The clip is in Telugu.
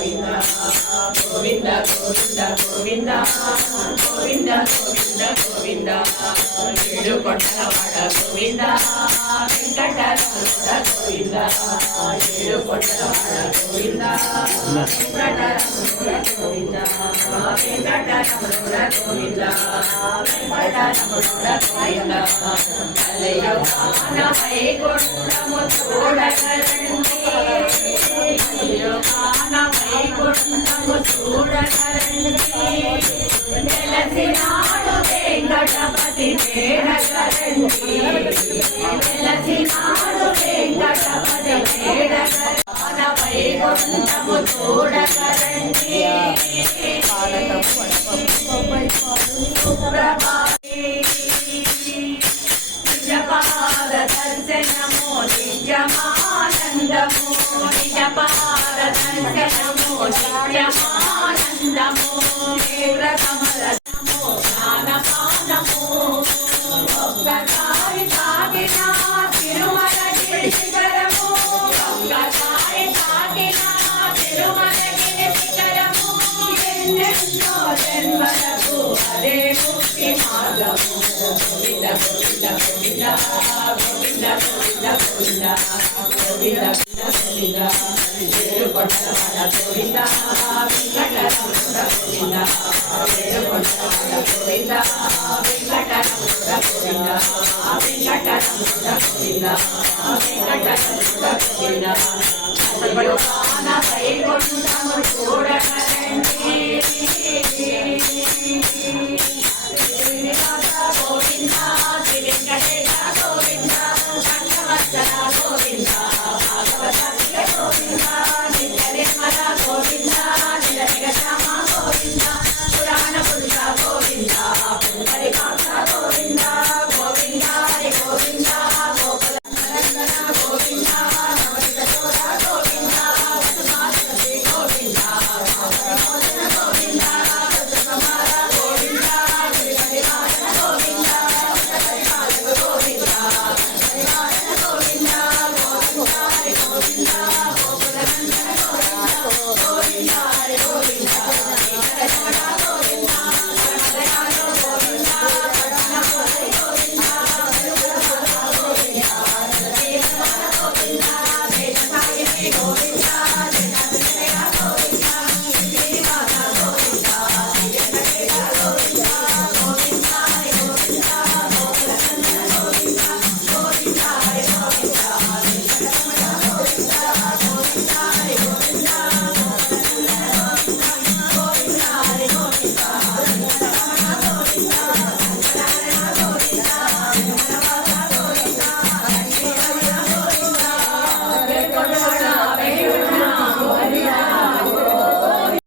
గోవింద గోవింద గోవింద గోవింద గోవింద గోవింద ఏడు కొండలవాడ గోవింద వెంకటరమణ గోవింద ఏడు కొండలవాడ గోవింద వెంకటరమణ గోవింద వెంకటరమణ గోవింద వెంకటరమణ గోవింద అలయోగాన వైకుంఠము చూడగలండి అలయోగాన వైకుంఠము చూడగలండి వెలసినాడు వెంకటపతి వేడగలండి వెలసినాడు వెంకటపతి వేడగలన వైకుంఠము చూడగలండి సుప్రభాతే నిజపాద దర్శనము నిజమానందము నిజపాద దర్శనము నిజమానందము నేత్రకమలము జ్ఞానపానము ఒక్కసారి తాకిన తిరుమలగిరి శిఖరము ఒక్కసారి తాకిన తిరుమలగిరి శిఖరము ఎన్నెన్నో జన్మలకు అదే ముక్తి మార్గము గోవింద గోవింద గోవింద గోవింద గోవింద గోవింద గోవింద గోవింద ఏడు కొండలవాడ గోవింద వెంకటరమణ గోవింద ఏడు కొండలవాడ గోవింద వెంకటరమణ గోవింద వెంకటరమణ గోవింద వెంకటరమణ గోవింద అలయోగాన వైకుంఠము